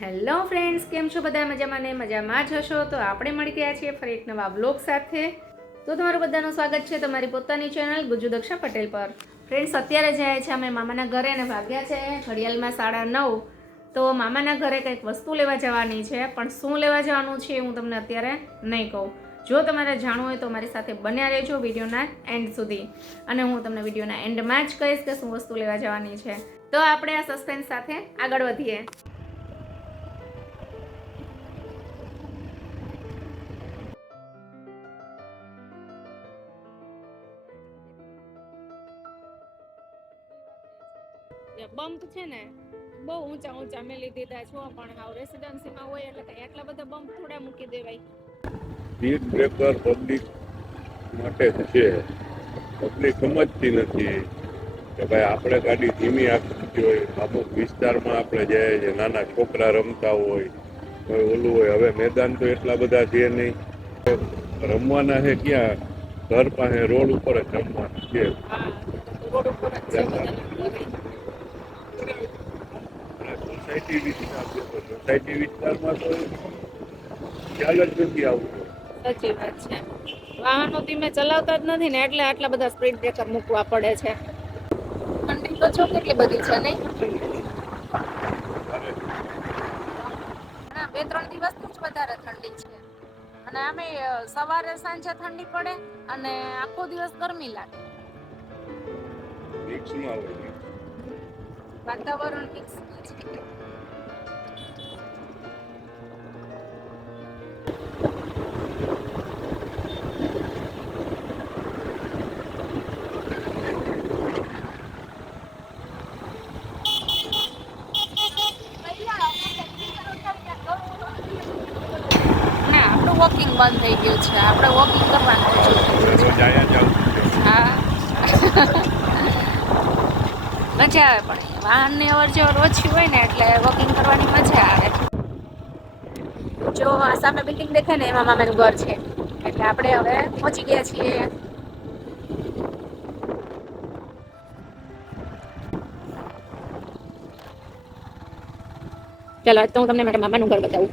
Hello friends, કેમ છો બધા? મજામાં ને મજામાં જ હશો. તો આપણે મળી ગયા છીએ ફરી એક નવા બ્લોગ સાથે. તો તમારું બધાનું સ્વાગત છે તમારી પોતાની ચેનલ ગુજ્જુ દક્ષા પટેલ પર. ફ્રેન્ડ્સ, અત્યારે જાય છે અમે મામાના ઘરે અને ભાગ્યા છે ઘડિયાળમાં 9:30. તો મામાના ઘરે કંઈક વસ્તુ લેવા જવાની છે, પણ શું લેવા જવાનું છે હું તમને અત્યારે નહીં કહું. જો તમારે જાણવું હોય તો મારી સાથે બન્યા રહેજો વિડીયોના એન્ડ સુધી, અને હું તમને વિડીયોના એન્ડમાં જ કહીશ કે શું વસ્તુ લેવા જવાની છે. તો આપણે આ સસ્પેન્સ સાથે આગળ વધીએ. બમ્પ છે ને બહુ ઊંચા ઊંચા મેલી દીધા છો, પણ હાવ રેસિડેન્સીમાં હોય એટલે કઈ એટલા બધા બમ્પ થોડા મૂકી દેવાય. સ્પીડ બ્રેકર પબ્લિક માટે જ છે. પબ્લિક સમજતી નથી કે ભાઈ આપણે ગાડી ધીમી આપવી હોય. અમુક વિસ્તારમાં આપણે જાય છે, નાના છોકરા રમતા હોય, કોઈ ઓલું હોય. હવે મેદાન તો એટલા બધા છે નહીં. રમવાના છે ક્યાં? ઘર પાસે રોડ ઉપર જ રમવાના છે. રોડ ઉપર જ છે બધાના. સોસાયટી વિસ્તારમાં તો ખ્યાલ જ નથી આવતો. સાચી વાત છે. વાહનો ધીમે ચલાવતા જ નથી ને, એટલે આટલા બધા સ્પીડ બ્રેકર મૂકવા પડે છે. ઠંડી તો જો કેટલી બધી છે નહીં? 2-3 દિવસથી જ વધારે ઠંડી છે. અને આમે સવારે સાંજે ઠંડી પડે અને આખો દિવસ ગરમી લાગે. વાતાવરણ મિક્સ છે. વોકિંગ બંધ થઈ ગયું છે. આપણે વોકિંગ કરવાનું હા મજા આવે, પણ વાહનની અવર જવર ઓછી હોય ને એટલે વોકિંગ કરવાની મજા આવે. જો આ સામે બિલ્ડિંગ દેખાય ને એમાં મામાનું ઘર છે, એટલે આપણે હવે પહોંચી ગયા છીએ. ચાલો આજ તો હું તમને માટે મામાનું ઘર બતાવું.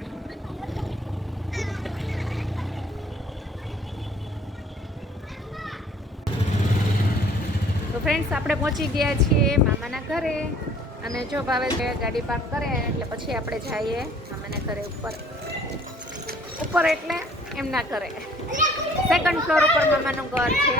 તો ફ્રેન્ડ્સ, આપણે પહોંચી ગયા છીએ મામાના ઘરે. અને જો ભાવે ગાડી પાર્ક કરે એટલે પછી આપણે જઈએ મામાના ઘરે ઉપર એટલે એમના ઘરે. સેકન્ડ ફ્લોર ઉપર મામાનું ઘર છે.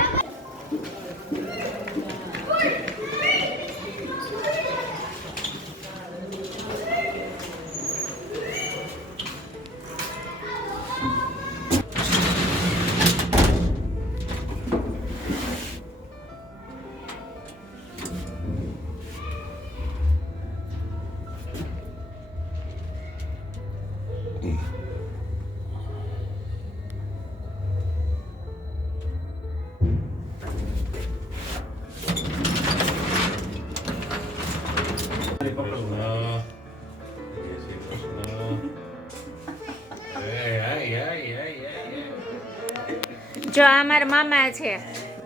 જો આ મારા મામા છે.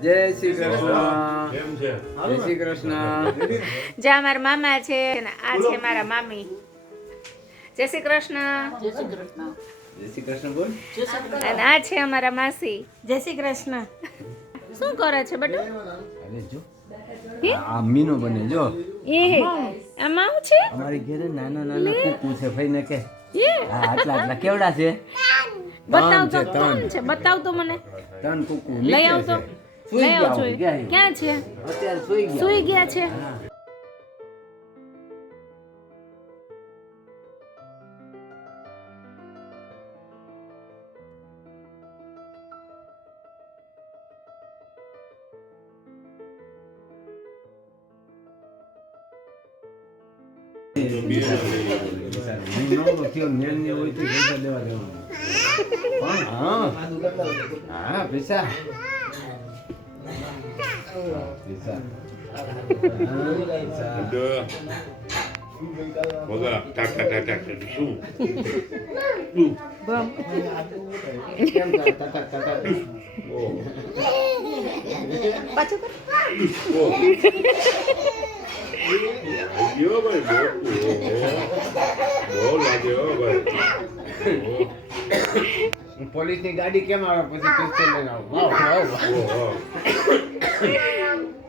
જય શ્રી કૃષ્ણ. કેમ છે? જય શ્રી કૃષ્ણ. જે આ મારા મામા છે અને આ છે મારા મામી. જય શ્રી કૃષ્ણ. જય શ્રી કૃષ્ણ. જય શ્રી કૃષ્ણ બોલ. અને આ છે અમારા માસી. જય શ્રી કૃષ્ણ. શું કરે છે બેટા? અરે જો આ મીનો બને જો. એ આમાં શું છે? અમારી ઘરે નાના નાના કુકુ છે ભાઈ ને કે. એ હા આટલા આટલા કેવડા છે? બતાવ તો કોણ છે? બતાવ તો મને. 3 કુકુ લઈ આવ તો. સુઈ લઈ આવ ગયા જોઈએ. ક્યાં છે? અત્યારે સુઈ ગયા. સુઈ ગયા છે. હા પૈસા વગા ટાક ટાક ટાક ટાક શું? કેમ ટાટા પાછું કર. Yo, ભાઈ બહુ લાગે હો ભાઈ પોલીસની ગાડી કેમ આવે પછી પિસ્તોલ લઈને આવો વાવ વાવ ઓહો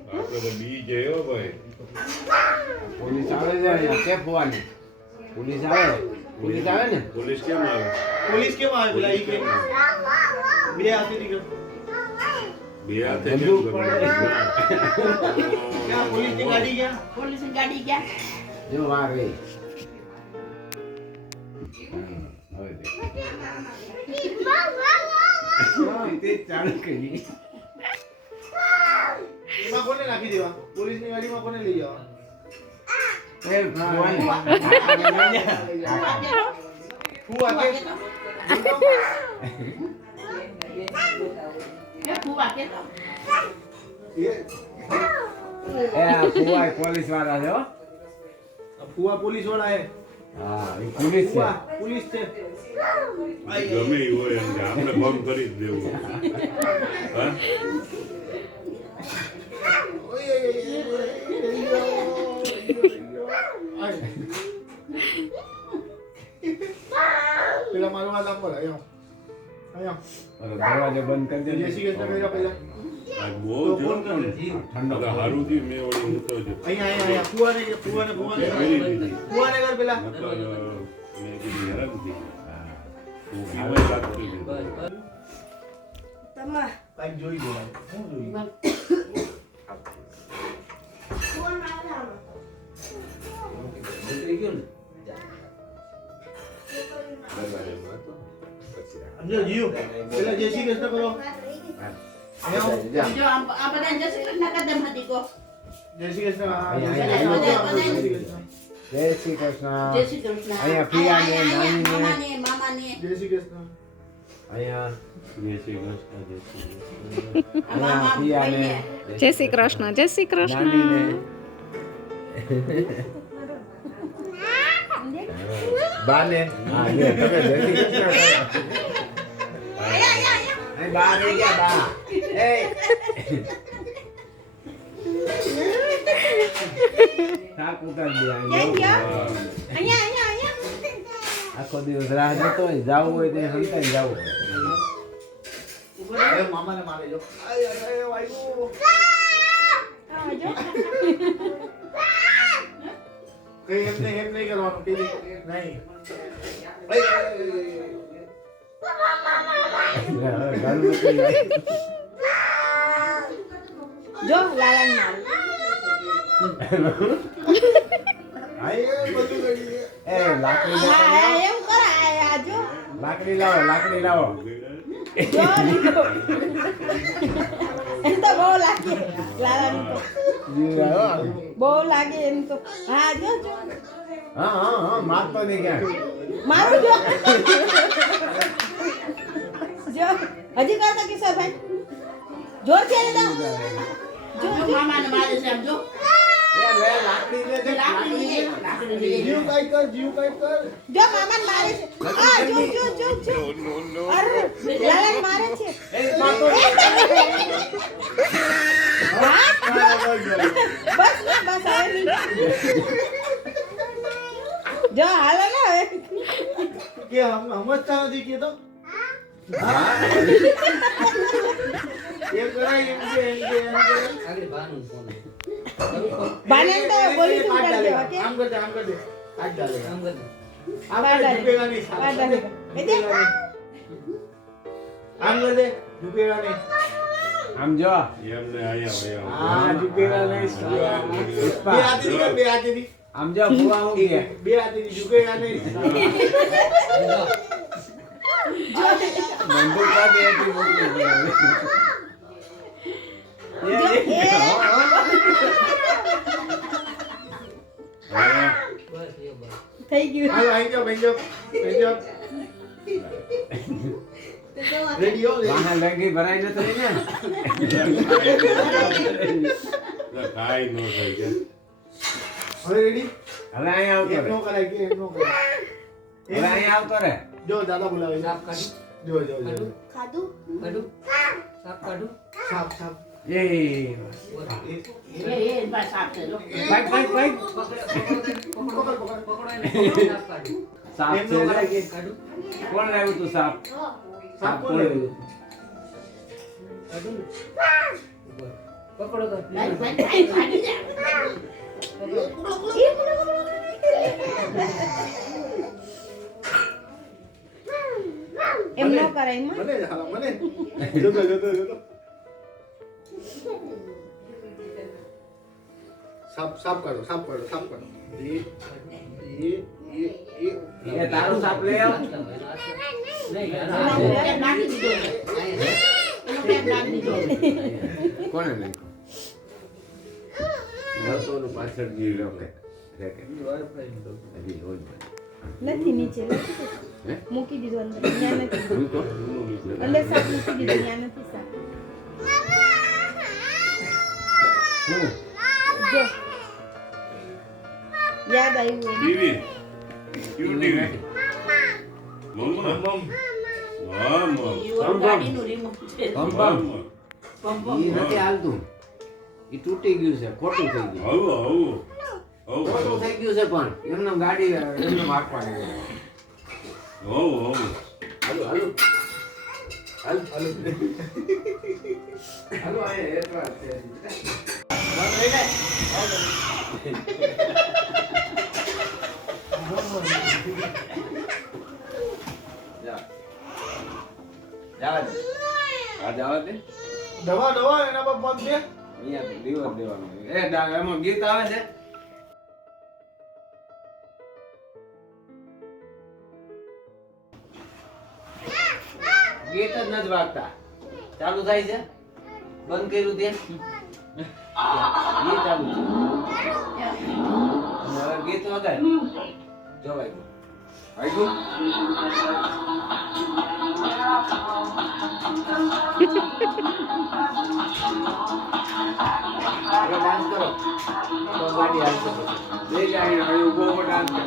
આપણે તો બી જઈએ હો ભાઈ પોલીસ આવે છે અહીંયા કે ફોવાની પોલીસ આવે ને પોલીસ કેમ આવે પોલીસ કેમ આવે પેલા ઈ કેમ બે હાથે નીકળ બે હાથે બંદૂક કેમ પડે. ક્યાં પોલીસની ગાડી ક્યાં પોલીસની ગાડી ગયા જો વાર રે હવે દે તે ચાલુ કરી એમાં કોને નાખી દેવા પોલીસની ગાડીમાં કોને લઈ જવા એ ફોવાની હું આગે ફુવા કે તો એ એ આ ફોવાય પોલીસ વાળા છે હો ફુવા પોલીસ વાળા હે હા એ પોલીસ છે ફુવા પોલીસ છે ગમે એ હોય એમ કે આપણે બંધ કરી જ દેવું હા પેલા મારો વાત આપો અહીંયા અહીંયા ઓલો દરવાજો બંધ કરી જય દે શ્રી કૃષ્ણ કહી દો પહેલા આજ બહુ તો જો ફોન કરજો. ઠંડો હારું થી મેં ઓલી મૂકતો છે અહીંયા ફુવાને ફુવાને મેં કરી દીધી ફુવાને કર પેલા નકર મેં કીધું હેરાન થઈ હું પીવાય લાગતું હતું. તમા કાંઈક જોઈ દો શું જોઈ સમજો જીવ પેલા જય શ્રી કૃષ્ણ કરો જો આ બધા જશે કૃષ્ણ કદમ હતી કો જય શ્રી કૃષ્ણ જય શ્રી કૃષ્ણ જય શ્રી કૃષ્ણ અહીંયા પિયાને, નાનીને. મામાને મામાને જય શ્રી કૃષ્ણ અહીંયા જય શ્રી કૃષ્ણ જય શ્રી કૃષ્ણ અહીંયા પિયાને જય શ્રી કૃષ્ણ જય શ્રી કૃષ્ણ નાનીને બાને હા લે તમે જય શ્રી કૃષ્ણ કરો. અહીં બા રહી ગયા બા એ થાક ઉતાર દે અહીં ક્યાં જવું. ગયા? અહીંયા આખો દિવસ રાહ જોતો હોય જાવું હોય તો સંતાઈ જાવું એ મામાને મારે જો આય આય વાયુ જો કઈ એમ નહીં કરવાનું કે નહીં જો લાલન મારું આય બધું કરી એ લાકડી હા લાવો એમ કરાય આ જો લાકડી લાવો જો લીધો. એમ તો બહુ લાગે લાલન તો બહુ લાગે એમ તો હા જો હા મારતો નહીં ક્યાં મારું જો જો હજી કરતો કિશોરભાઈ જોર છે ને જો મામાને મારે છે આમ જો એ લે લાકડી લે છે લાકડી લે. જીવ કાઈ કર જો મામાને મારે છે આ જો અરે લાલન મારે છે એ મારતો હા? બસ હવે નહીં. જો હાલો ને હવે કે સમજતા નથી કે તો એમ કરાય એમ કે બાને તો બોલી તું કરી દેવા કે આમ કરતે આજ ડાલે આમ ડાલે. ઝુકેગા નહીં આ ડાલે. એ દે. આમ કરતે ઝુકેગા નહીં આમ જો એમને આયા આ ઝુકેગા નહીં બે હાથેથી આમ જો ફુવા હું કે બે હાથેથી ઝુકેગા નહીં બંદૂક કાઢી હતી મોકલી દે. થઈ ગયું હાલો આઈ જાઓ બેન જાઓ રેડી હો વાહન લગી ભરાઈ નતો ને કાંઈ ન થાય કે હવે રેડી હવે અહીંયા આવતો એમ રે નો કરાય કે એમ નો કરાય હવે અહીંયા આવતો રે જો દાદા બોલાવે છે. જો ખાધું સાપ એ એ બસ આપશે લો ભાઈ પકડ સાપ છે એમનો લે. કે કાઢું કોણ લાવ્યું તું સાપ? સાપ કોણ લાવ્યું? કાઢું ને પકડો તો એમ ન કરાય માં. મને હાલા મને જોતો જોતો જોતો સાપ સાપ કાઢો સાપ કાઢો સાપ કાઢો એ તારું સાપ લઈ આવ. કોણે નાખ્યું? નહોતું પાછળ ગયું લોકે. હજી હોય ને. નથી નીચે નથી. હે? મૂકી દીધું અંદર. ત્યાં નથી. મૂકો. અંદર સાપ મૂકી દીધું. ત્યાં નથી સાપ. શું? જો યાદ આવ્યું હોય. ટીવી ક્યુ ટીવી મમ્મા મમ હા મમ પંપમ. ઈ નથી હાલતું. ઈ તૂટી ગયું છે, ખોટું થઈ ગયું. આવો આવો આવો ખોટું થઈ ગયું છે પણ એમને ગાડી એમને વાપવાની. આવો આવો હાલો હાલો હાલો હાલો હાલો આયા એટલા છે. જા. જવા દે. આ જવા દે. દવા દવા એના પર પગ દે અહીંયા દિવસ દેવાનો. એમાં ગીત આવે છે. ગીત જ નથી વાગતા. ચાલુ થાય છે. બંધ કર્યું તે. ગીત ચાલુ છે. અને હવે ગીત વગાડ. જો વાગ્યું. વાગ્યું? હવે ડાન્સ કરો. તો ગાડી હાલશે પછી. લઈ જાય અહીં ઊભો ઊભો ડાન્સ કર.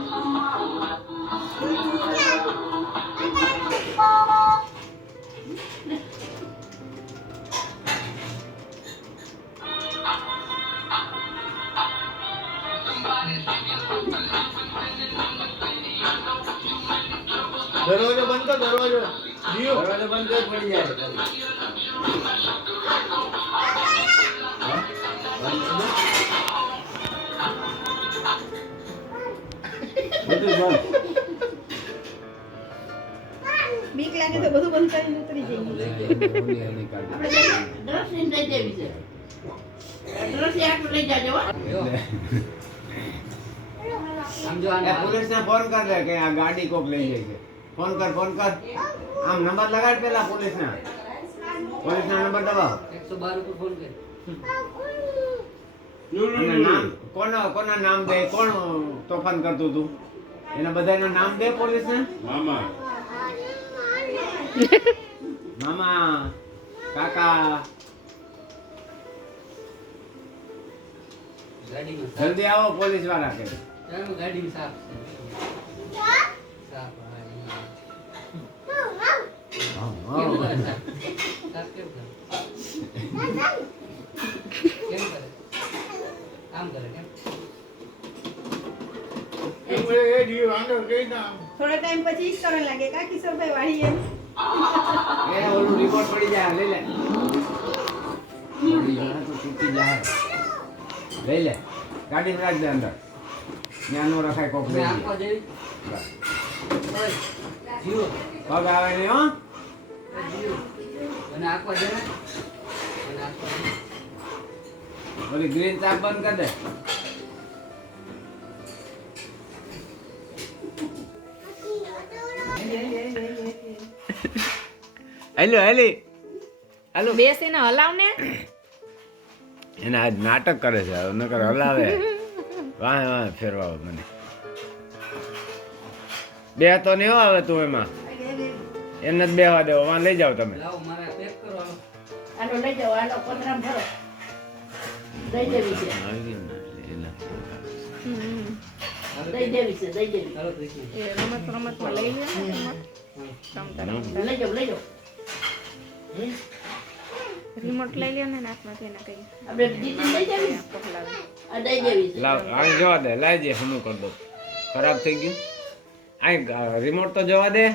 દરવાજો બંધ કર દરવાજો જીઓ દરવાજો બંધ કર, પડી જાય. હા? બંધ કર. બધું બંધ. બીક લાગે તો બધું બંધ કરીને ઉતરી જઈએ. પોલીસને ફોન કર દે કે આ ગાડી કોક લઈ જાય છે. ફોન કર ફોન કર. આમ નંબર લગાડ પેલા પોલીસનો નંબર દબાવ. 112 ઉપર ફોન કર અને નામ કોના નામ દે, કોણ તોફાન કરતું હતું એના બધાના નામ દે પોલીસને. મામા મામા, કાકા, ગાડીમાં જલ્દી આવો પોલીસ વાળા કે. ચાલો ગાડીમાં સાફ સાફ કેમ કરે સાફ સાફ કેમ કરે કેમ કરે આમ કરે કેમ એ જીઓ આંડો કઈ ના થોડો ટાઈમ પછી ઈ જ કરવા લાગે કા કિશોરભાઈ વાળી એમ. એ ઓલું રિમોટ પડી જાય, લઈ લે. પડી જાય તો તૂટી જાય. લઈ લે, ગાડી રાખ દે અંદર. ત્યાં નો રખાય કોક લઈ મેં લે. આંખો જેવી ઓય જીઓ પગ આવે ને હો. જીઓ અને આંખો દે અને આંખો દે ઓલી ગ્રીન ચાપ બંધ કર દે. હેલો હેલી હેલો. બેસીને હલાવ ને. એને આજ નાટક કરે છે, નકર હલાવે વાહ વાહ ફેરવા મને. બે તો નહીં આવે તું એમાં, એને જ બેવા દેવો. વાં લઈ જાઓ તમે. લાવો મારે પેક કરો હાલો આનો લઈ જાઓ, આનો પતરામ ભરો. દઈ દેવી છે, દઈ દેવી છે, દઈ દેવી. ચાલો ત્રીસી એ રમતમાં લઈ લે ને એમાં. રમતા રમતા. લઈ જાઓ, લઈ જાઓ. રિમોટ લઈ લે ને નાકમાંથી એને કઈ આપણે દીદી દઈ દેવી. પકડાવે. આ દઈ દેવી છે. લાવ આને જવા દે, લાવજે હમું કરી દો. ખરાબ થઈ ગયું. આ રિમોટ તો જવા દે,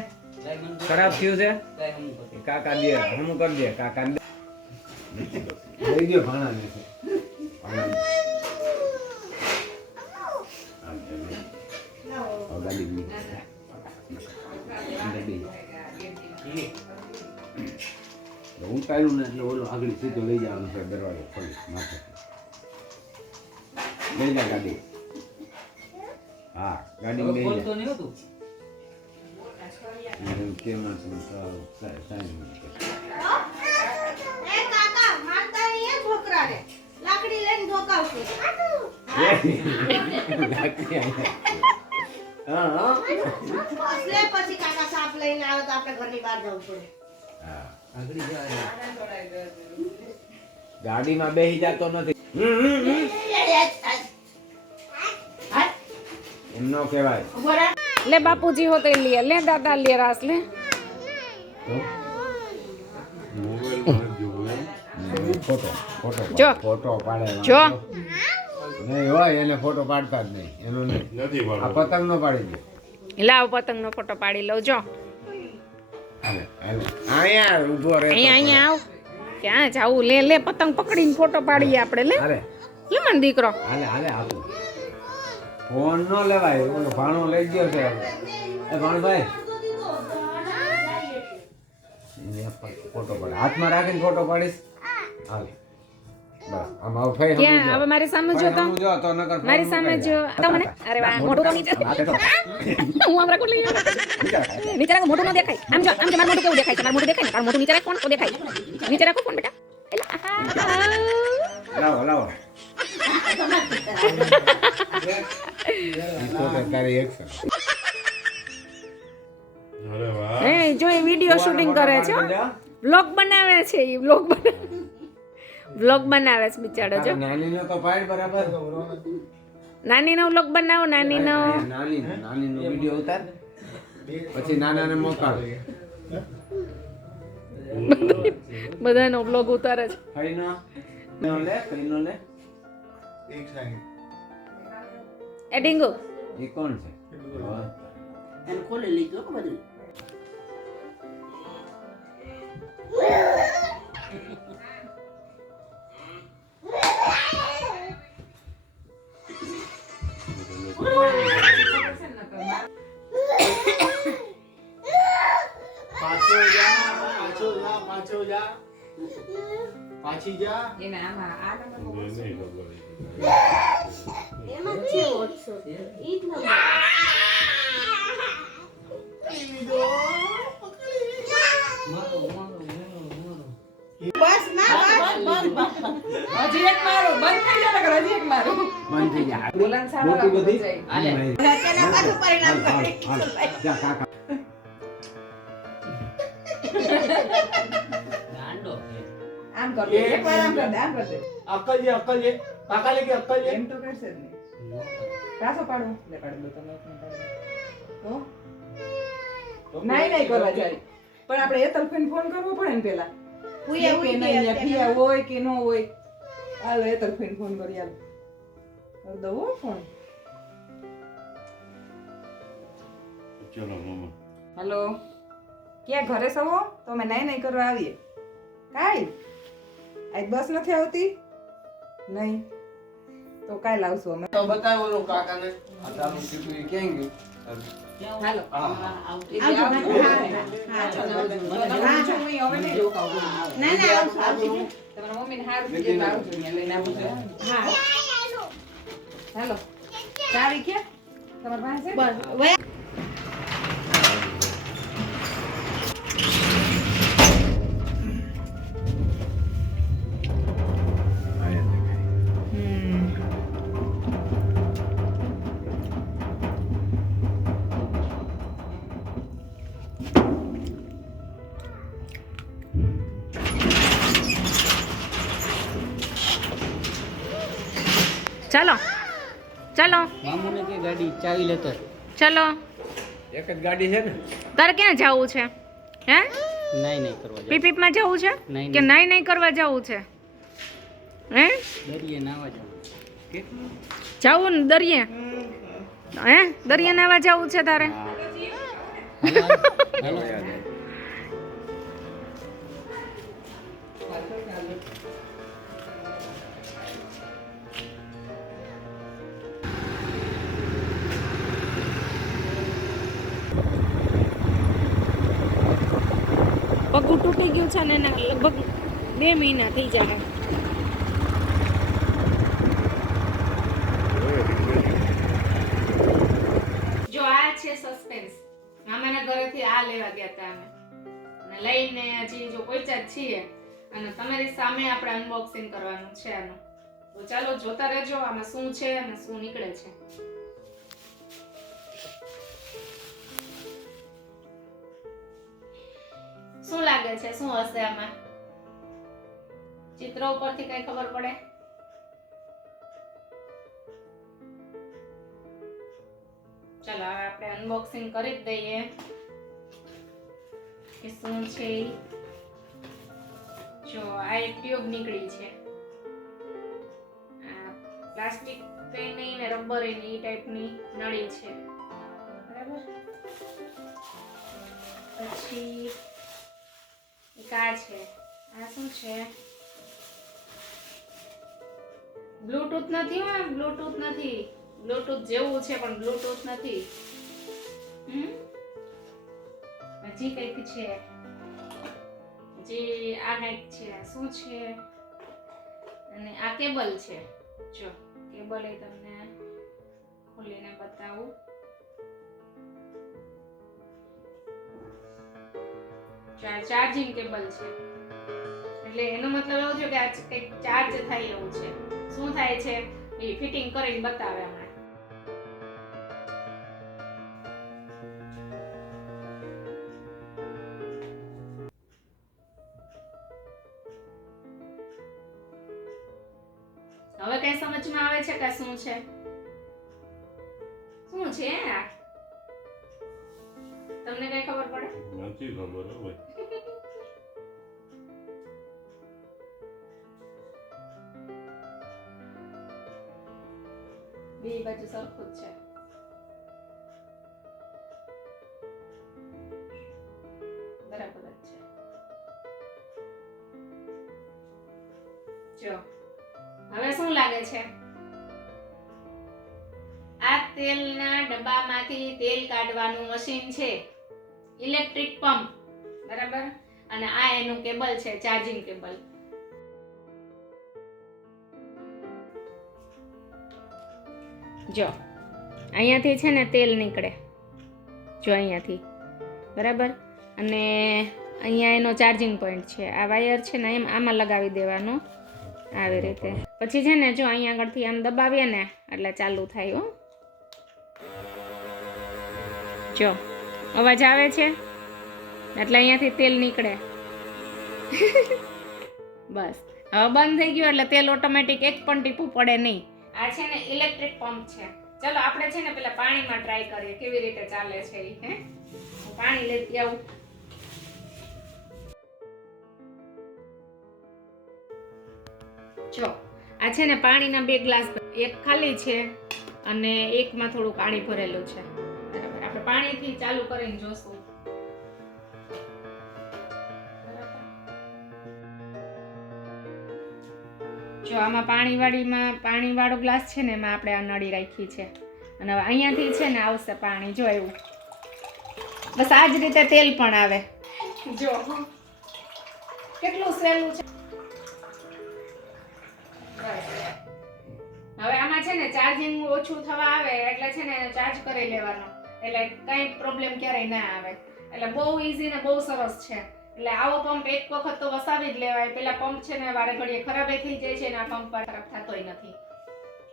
લાય મને ખરાબ થયું છે. લાય હું કરું. કાકા દે, હમું કરી દે, કાકા દે. લઈ ગયો ભાણાને. ભાણાને. આ ગાડી ની. અંદર બેસી. હું કાઢ્યું ને એટલે ઓલો આગળ સીધો લઈ જવાનું છે, દરવાજો ખોલી માથે. લઈ જા ગાડી. હા, ગાડી હવે લઈ જા. ખોલતો નહીં હતું. કેમાં છું સાઈન. એ કાકા મારતા નહીં એ છોકરાને લાકડી લઈને ધોકાવશે હા હા એટલે પછી કાકા સાપ લઈને આવે તો આપણે ઘરની બહાર જવું પડે હા. આગળ જા. ગાડીમાં બેસી જતો નથી. એમ નો કહેવાય. લે બાપુજી હોતે લે લે દાદા લે રાસ લે મોબાઈલમાં જોવું એમ. ફોટો ફોટો જો. ફોટો પાડે જો. નહીં હોય એને ફોટો પાડતા જ નહીં. એનો નહીં. નથી આ પાડતો. પતંગ નો પાડી દે. લાવ પતંગનો ફોટો પાડી લઉં જો હાલે હાલે અહીંયા ઊભો રહે. અહીંયા આવ ક્યાં જાવું લે લે પતંગ પકડીને ફોટો પાડીએ આપણે લે હાલે લે મને દીકરો હાલે હાલે આપો. ફોન નો લેવાય. ઓલો ભાણો લઈ ગયો છે. એ ભાણભાઈ ફોટો પાડ. હાથમાં રાખીને ફોટો પાડીશ. હાલ બસ આમ આવ ફઈ ક્યાં હવે મારી સામે જો તો જો તો નકર ફોન મારી સામે જો તો મને અરે વાહ મોટું તો નીચે હું આમ રાખું લઈ નીચે રાખો મોટું ન દેખાય આમ જો મારું મોટું કેવું દેખાય છે મારું મોટું દેખાય ને તારું મોટું નીચે રાખ ફોન તો દેખાય નીચે રાખો ફોન બેટા એટલે લાવો લાવો તારી એક્શન. અરે વાહ. હે જો એ વિડિયો શૂટિંગ કરે છે વ્લોગ બનાવે છે એ વ્લોગ બનાવે છે બિચારો જો નાનીનો તો પાડ બરાબર. નાનીનો વ્લોગ બનાવો નાનીનો નાનીનો વિડિયો ઉતાર પછી નાનાને મોકલ. બધાનો વ્લોગ ઉતારે છે ફઈનો લે ફઈનો લે. એ ડીંગુ એ કોણ છે? એને ખોલી લીધું હો બધું પાછી જા નહીં ખબર. એમાં છે WhatsApp ઈ જ નંબર બસ ના બસ હજી એક મારું બંધ થઈ જાય નકર હજી એક મારું બંધ થઈ જાય. બોલાન સારા મોટી રાખો બધી જાય. હાલે. તેના પાછું પરિણામ હાલ, કરે હાલ, હાલ. જા કાકા. ગાંડો છે. આમ કર દે એક વાર આમ કર દે આમ કર દે અક્કલ જે કાકા લે કે અક્કલ જે એમ તો કરશે જ નહીં કાસો પાડું લે પાડી દો તમે એક મિનિટ તો નહીં કરવા જાય પણ આપણે એ તરફીને ફોન કરવો પડે ને પેલા ઉયા કે ઉયા નહીં ફિયા હોય કે ન હોય હાલો એ તરફીને ફોન કરી હાલ કર દો હો ફોન ચલો મામા. હેલો ક્યાં ઘરે સવો તો અમે નહીં કરવા આવીએ કાઈ આજ બસ નથી આવતી નહીં તો કાલ આવશું અમે તો બતાવો ઓલો કાકાને આ તારું સીટું એ ક્યાં ગયું હાલો આવજો હા ના ના આવજો તમારા મમ્મીને હારું થઈ જાય તો આવજો અહીંયા લઈને આવજો હા હાલો ચાવી ક્યાં તમારા પાસે બસ હવે ચાલો ચાલો મામુને કે ગાડી ચાવી લેતો ચાલો એક જ ગાડી છે ને? તારે ક્યાં જવું છે હે નહીં કરવા જાય પીપીપમાં જવું છે નહીં, કે નહીં કરવા જવું છે હે દરિયે નાવા જાવ કે જવું ને દરિયે હે દરિયા નાવા જવું છે તારે હા. પગું તૂટી ગયું છે ને એના લગભગ 2 મહિના થઈ જાય. જો આ છે સસ્પેન્સ. મામાના ઘરેથી આ લેવા ગયા હતા અમે અને લઈને હજી જો પહોંચ્યા જ છીએ અને તમારી સામે આપણે અનબોક્સિંગ કરવાનું છે આનું. તો ચાલો જોતા રહેજો આમાં શું છે અને શું નીકળે છે. શું લાગે છે શું હશે આમાં? ચિત્રો ઉપરથી કઈ ખબર પડે? ચાલો હવે આપણે અનબોક્સિંગ કરી જ દઈએ કે શું છે. જો આ એક ટ્યુબ નીકળી છે. આ પ્લાસ્ટિક કઈ નહીં ને રબર એની એ ટાઈપની નળી છે, બરાબર. પછી એક આ છે. આ શું છે? બ્લૂટૂથ નથી હો, બ્લૂટૂથ નથી. બ્લૂટૂથ જેવું છે પણ બ્લૂટૂથ નથી. હજી કંઈક છે. હજી આ કંઈક છે. શું છે? અને આ કેબલ છે. જો કેબલ એ તમને ખોલીને બતાવું. ચાર્જિંગ કેબલ છે. એટલે એનો મતલબ એવો છે કે આ કંઈક ચાર્જ થાય એવું છે. શું થાય છે એ ફિટિંગ કરીને બતાવે હમણાં. હવે કઈ સમજમાં આવે છે કે શું છે? શું છે આ? તમને કઈ ખબર પડે? નથી ખબર હો ભાઈ. બે બાજુ સરખું જ છે. બરાબર જ છે. જો હવે શું લાગે છે? આ તેલના ડબ્બામાંથી તેલ કાઢવાનું મશીન છે, ઇલેક્ટ્રિક પંપ, બરાબર. અને આ એનું કેબલ છે, ચાર્જિંગ કેબલ. જો અહીંયાથી છે ને તેલ નીકળે, જો અહીંયાથી, બરાબર. અને અહીંયા એનો ચાર્જિંગ પોઈન્ટ છે. આ વાયર છે ને એમ આમાં લગાવી દેવાનો આવી રીતે. પછી છે ને જો અહીંયા આગળથી આમ દબાવીએ ને એટલે ચાલુ થાય. હો, જો અવાજ આવે છે એટલે અહીંયાથી તેલ નીકળે. બસ હવે બંધ થઈ ગયું એટલે તેલ ઓટોમેટિક એક પણ ટીપું પડે નહીં. આ છે ને ઇલેક્ટ્રિક પંપ છે. ચલો આપણે છે ને પેલા પાણીમાં ટ્રાય કરીએ કેવી રીતે ચાલે છે એ. હે, હું પાણી લેતી આવું. જો આ છે ને પાણીના 2 ગ્લાસ, એક ખાલી છે અને એકમાં થોડું પાણી ભરેલું છે, બરાબર. આપણે પાણીથી ચાલુ કરીને જોશું. જો આમાં પાણીવાળો ગ્લાસ છે ને એમાં આપણે આ નળી રાખી છે અને હવે અહીંયાથી છે ને આવશે પાણી. જો એવું, બસ આ જ રીતે તેલ પણ આવે. જો કેટલું સહેલું છે. હવે આમાં છે ને ચાર્જિંગ ઓછું થવા આવે એટલે છે ને ચાર્જ કરી લેવાનો, એટલે કઈ પ્રોબ્લેમ ક્યારેય ના આવે. એટલે બહુ ઈઝી ને બહુ સરસ છે. એટલે આવો પંપ એક વખત તો વસાવી જ લેવાય. પેલા પંપ છે ને વારે ઘડીએ ખરાબ થઈ જાય છે ને આ પંપ ખરાબ થતોય નથી.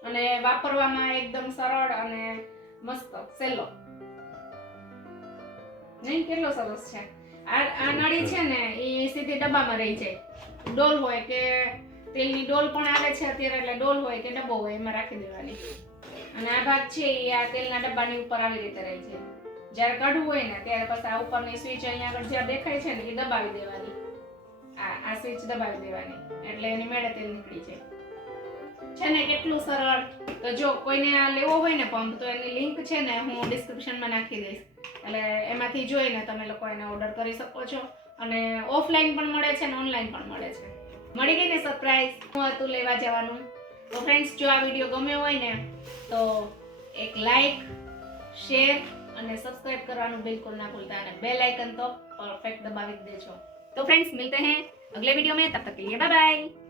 અને વાપરવામાં એકદમ સરળ અને મસ્ત સહેલો. નહીં, કેટલો સરસ છે. આ નળી છે ને એ સીધી ડબ્બામાં રહી જાય. ડોલ હોય કે તેલની ડોલ પણ આવે છે અત્યારે, એટલે ડોલ હોય કે ડબ્બો હોય એમાં રાખી દેવાની. અને આ ભાગ છે એ આ તેલના ડબ્બાની ઉપર આવી રીતે રહી છે. જ્યારે કાઢવું હોય ને ત્યારે પછી આ ઉપરની સ્વિચ અહીંયા આગળ જ્યાં દેખાય છે ને એ દબાવી દેવાની. આ સ્વિચ દબાવી દેવાની એટલે એની મેળે તેલ નીકળી જાય. છે ને કેટલું સરળ. તો જો કોઈને આ લેવો હોય ને પંપ તો એની લિંક છે ને હું ડિસ્ક્રિપ્શનમાં નાખી દઈશ, એટલે એમાંથી જોઈને તમે લોકો એને ઓર્ડર કરી શકો છો. અને ઓફલાઈન પણ મળે છે ને ઓનલાઈન પણ મળે છે. મળી ગઈ ને સરપ્રાઈઝ હું હતું લેવા જવાનું. તો ફ્રેન્ડ્સ, જો આ વિડીયો ગમ્યો હોય ને તો એક લાઈક, શેર અને સબસ્ક્રાઇબ કરવાનું बिल्कुल ना भूलता, અને बेल आइकन तो परफेक्ट दबावी देજો. तो फ्रेंड्स, मिलते हैं अगले वीडियो में, तब तक के लिए बाय बाय.